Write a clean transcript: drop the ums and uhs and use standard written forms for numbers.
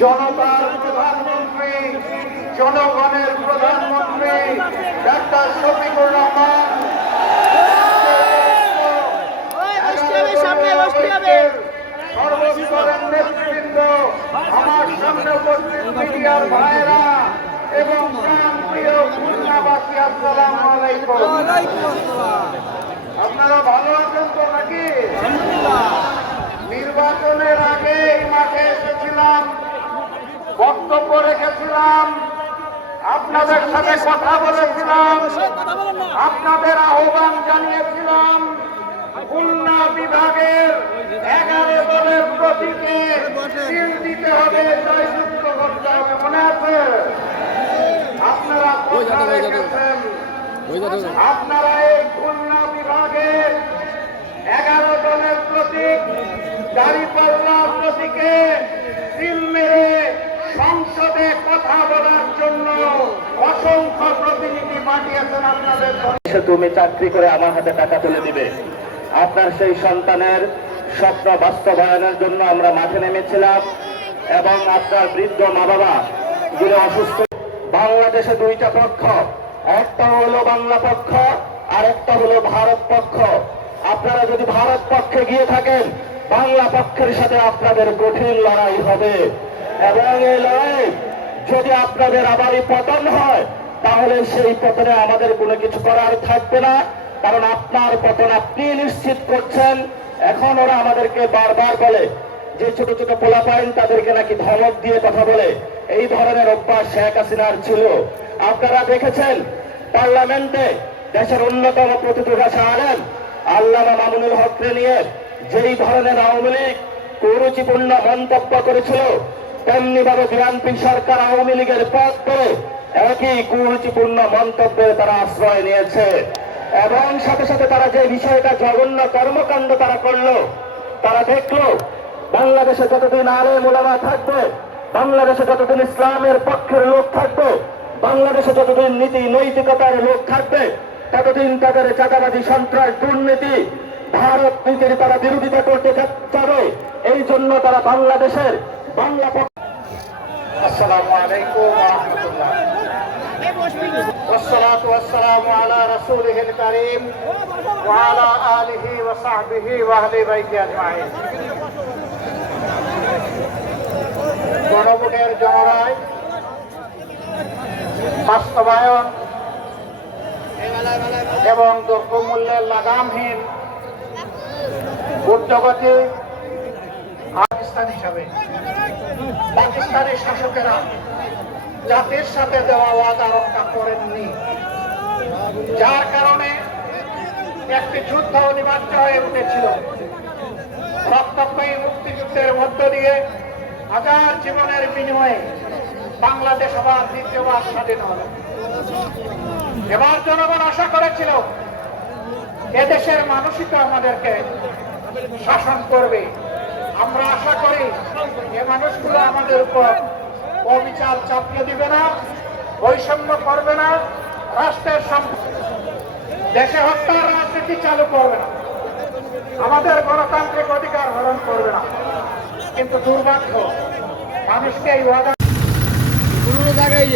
জনতার প্রধানমন্ত্রী, জনগণের প্রধানমন্ত্রী ডাক্তার শফিকুর রহমান সর্বস্তরের নেতৃবৃন্দ, আমার সামনে উপস্থিত মিডিয়ার ভাইয়েরা এবং প্রাণপ্রিয় খুলনাবাসী, আসসালামু আলাইকুম। আপনারা ভালো আছেন তো নাকি? নির্বাচনের আগে এই মাঠে এসেছিলাম, বক্তব্য রেখেছিলাম, আপনাদের সাথে কথা বলেছিলাম, আপনাদের আহ্বান জানিয়েছিলাম খুলনা বিভাগের 11 দলের প্রতীকে সিল দিতে হবে, জয়যুক্ত করতে হবে। মনে আছে? আপনারা কথা রেখেছেন। আপনারা এই খুলনা বিভাগের 11 দলের প্রতীক দাঁড়িপাল্লা প্রতীকে সিল মেরে সংসদে কথা বলার জন্য অসংখ্য প্রতিনিধি পাঠিয়েছেন আপনাদের। তুমি চাকরি করে আমার হাতে টাকা তুলে দিবে, আপনার সেই সন্তানের স্বপ্ন বাস্তবায়নের জন্য আমরা মাঠে নেমেছিলাম এবং আপনার বৃদ্ধ মা বাবা যিনি অসুস্থ। বাংলাদেশে দুইটা পক্ষ, একটা হলো বাংলা পক্ষ আর একটা হলো ভারত পক্ষ। আপনারা যদি ভারত পক্ষে গিয়ে থাকেন, বাংলা পক্ষের সাথে আপনাদের কঠিন লড়াই হবে এবং এই লড়াই যদি আপনাদের আবারই পতন হয়, তাহলে সেই পতনে আমাদের কোনো কিছু করার থাকবে না, কারণ আপনার পতন আপনি নিশ্চিত করছেন। এখন ওরা আমাদেরকে বারবার বলে যে ছোট ছোট পোলাপাইন তাদেরকে নাকি ধমক দিয়ে কথা বলে, এই ধরনের অভ্যাস শেখ হাসিনার ছিল। আপনারা দেখেছেন পার্লামেন্টে দেশের অন্যতম প্রতিষ্ঠা আলেম আল্লামা মামুনুল হককে নিয়ে যেই ধরনের আওয়ামী লীগ কুরুচিপূর্ণ মন্তব্য করেছিল, তেমনি ভাবে বিএনপি সরকার আওয়ামী লীগের পথ করে একই কুরুচিপূর্ণ মন্তব্যে তারা আশ্রয় নিয়েছে এবং সাথে সাথে তারা যে বিষয়টা জঘন্য কর্মকাণ্ড তারা করলো, তারা দেখলো বাংলাদেশে যতদিন আলেম ওলামা থাকবে, বাংলাদেশে যতদিন ইসলামের পক্ষের লোক থাকবে, বাংলাদেশে যতদিন নীতি নৈতিকতার লোক থাকবে, ততদিন তাদের চাঁদাবাজি, সন্ত্রাস, দুর্নীতি, ভারত নীতির তারা বিরোধিতা করতে পারে। এই জন্য তারা বাংলাদেশের বাংলা পক্ষ। আসসালামু আলাইকুম ওয়া রাহমাতুল্লাহ। والصلاة والسلام على رسوله الكريم وعلى آله وصحبه وأهل بيته أجمعين। গণভোটের জনরায় বাস্তবায়ন এবং দ্রব্যমূল্যের লাগামহীন ঊর্ধ্বগতি পাকিস্তান হিসাবে পাকিস্তানি শাসকেরা জাতির সাথে দেওয়া ওয়াদা রক্ষা করেননি, যার কারণে একটি যুদ্ধ অনিবার্য হয়ে উঠেছিল। রক্তক্ষয়ী মুক্তিযুদ্ধের মধ্য দিয়ে হাজার জীবনের বিনিময়ে বাংলাদেশ আবার দ্বিতীয়বার স্বাধীন হল। এবার জনগণ আশা করেছিল এদেশের মানুষই তো আমাদেরকে শাসন করবে। আমরা আশা করি এ মানুষগুলো আমাদের উপর অবিচার চাপিয়ে দিবে না, বৈষম্য করবে না, রাষ্ট্রের দেশে হত্যার রাজনীতি চালু করবে না, আমাদের গণতান্ত্রিক অধিকার হরণ করবে না। কিন্তু দুর্ভাগ্য, মানুষকে এই ওয়াদা জায়গায়